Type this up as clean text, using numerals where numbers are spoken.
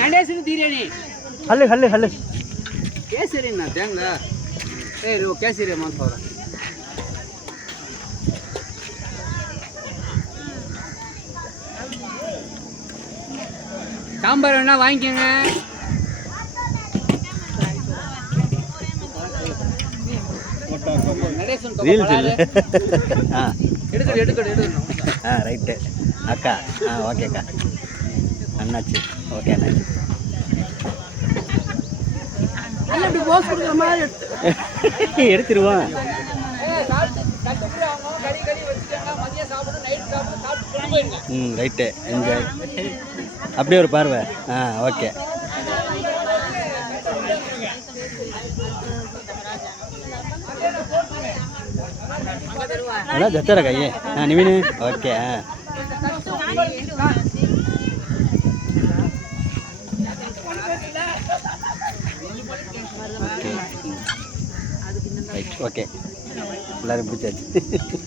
நடேசன் தீரேனி ಹಲ್ಲು ಹಲ್ಲು ಹಲ್ಲು ಕೇಸರಿ ನಾ ತೆಂಗ ನೀವು ಕೇಸರಿ ಮಾಡ್ತಾವ್ರ சாம்பார் வேணா வாங்கிக்கோங்க. ரைட்டு அக்கா ஓகே அக்கா அண்ணாச்சி ஓகே அண்ணாச்சி எடுத்துருவோம். ரைட்டு என்ஜாய் அப்படியே ஒரு பார்வை. ஓகே ಅಲ್ಲ ಜೊತೆರ ಕೈ ನೀವೇನು ಓಕೆ ಓಕೆ ಎಲ್ಲರೂ ಬಿಡ್ತಾಯಿತ್ತು